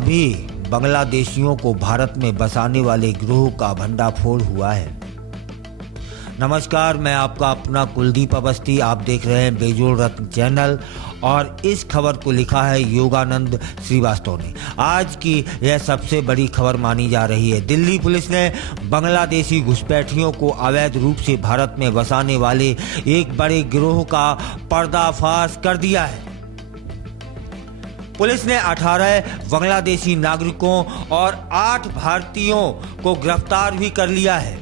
अभी बांग्लादेशियों को भारत में बसाने वाले गिरोह का भंडाफोड़ हुआ है। नमस्कार, मैं आपका अपना कुलदीप अवस्थी। आप देख रहे हैं बेजोड़ रत्न चैनल और इस खबर को लिखा है योगानंद श्रीवास्तव ने। आज की यह सबसे बड़ी खबर मानी जा रही है। दिल्ली पुलिस ने बांग्लादेशी घुसपैठियों को अवैध रूप से भारत में बसाने वाले एक बड़े गिरोह का पर्दाफाश कर दिया है। पुलिस ने 18 बांग्लादेशी नागरिकों और 8 भारतीयों को गिरफ्तार भी कर लिया है।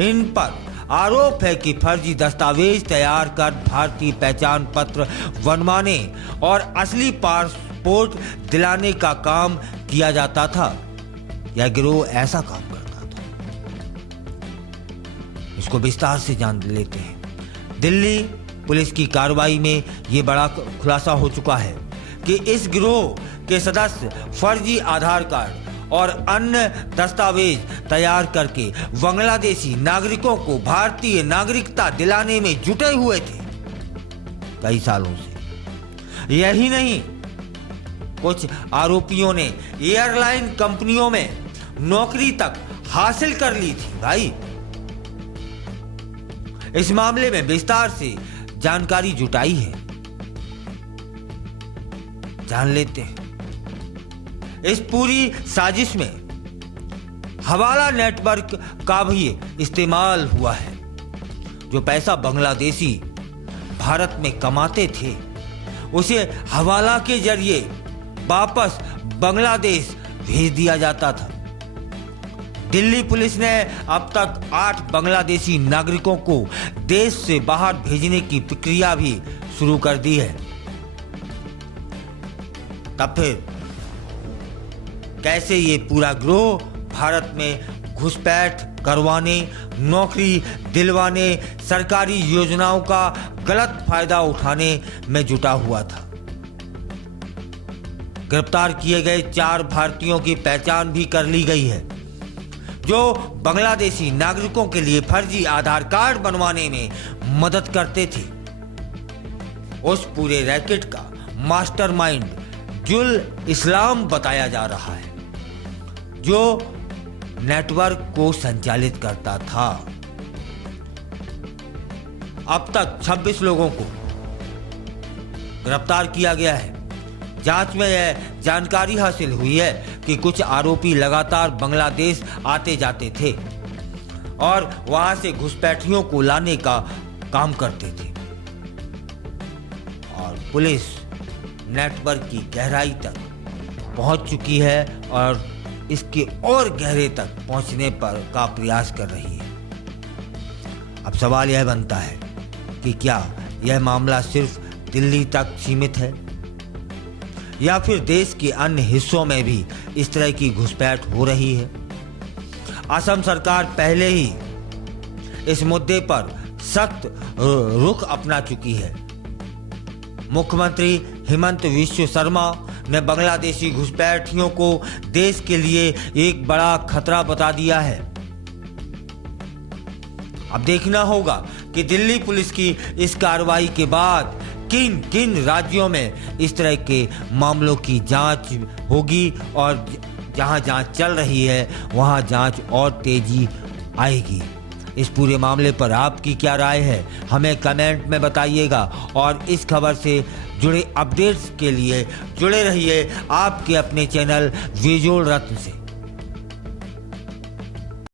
इन पर आरोप है कि फर्जी दस्तावेज तैयार कर भारतीय पहचान पत्र बनवाने और असली पासपोर्ट दिलाने का काम किया जाता था। यह गिरोह ऐसा काम करता था। इसको विस्तार से जान लेते हैं। दिल्ली पुलिस की कार्रवाई में ये बड़ा खुलासा हो चुका है कि इस गिरोह के सदस्य फर्जी आधार कार्ड और अन्य दस्तावेज तैयार करके बांग्लादेशी नागरिकों को भारतीय नागरिकता दिलाने में जुटे हुए थे कई सालों से। यही नहीं, कुछ आरोपियों ने एयरलाइन कंपनियों में नौकरी तक हासिल कर ली थी। भाई, इस मामले में विस्तार से जानकारी जुटाई है, जान लेते हैं। इस पूरी साजिश में हवाला नेटवर्क का भी इस्तेमाल हुआ है। जो पैसा बांग्लादेशी भारत में कमाते थे उसे हवाला के जरिए वापस बांग्लादेश भेज दिया जाता था। दिल्ली पुलिस ने अब तक 8 बांग्लादेशी नागरिकों को देश से बाहर भेजने की प्रक्रिया भी शुरू कर दी है। तब फिर कैसे ये पूरा गिरोह भारत में घुसपैठ करवाने, नौकरी दिलवाने, सरकारी योजनाओं का गलत फायदा उठाने में जुटा हुआ था। गिरफ्तार किए गए 4 भारतीयों की पहचान भी कर ली गई है, जो बांग्लादेशी नागरिकों के लिए फर्जी आधार कार्ड बनवाने में मदद करते थे। उस पूरे रैकेट का मास्टरमाइंड जुल इस्लाम बताया जा रहा है, जो नेटवर्क को संचालित करता था। अब तक 26 लोगों को गिरफ्तार किया गया है। जांच में यह जानकारी हासिल हुई है कि कुछ आरोपी लगातार बांग्लादेश आते जाते थे और वहां से घुसपैठियों को लाने का काम करते थे और पुलिस नेटवर्क की गहराई तक पहुंच चुकी है और इसके और गहरे तक पहुंचने पर का प्रयास कर रही है। अब सवाल यह बनता है कि क्या यह मामला सिर्फ दिल्ली तक सीमित है या फिर देश के अन्य हिस्सों में भी इस तरह की घुसपैठ हो रही है। असम सरकार पहले ही इस मुद्दे पर सख्त रुख अपना चुकी है। मुख्यमंत्री हिमंत विश्व शर्मा ने बांग्लादेशी घुसपैठियों को देश के लिए एक बड़ा खतरा बता दिया है। अब देखना होगा कि दिल्ली पुलिस की इस कार्रवाई के बाद किन किन राज्यों में इस तरह के मामलों की जांच होगी और जहां जांच चल रही है वहां जांच और तेजी आएगी। इस पूरे मामले पर आपकी क्या राय है, हमें कमेंट में बताइएगा और इस खबर से जुड़े अपडेट्स के लिए जुड़े रहिए आपके अपने चैनल बेजोड़ रत्न से।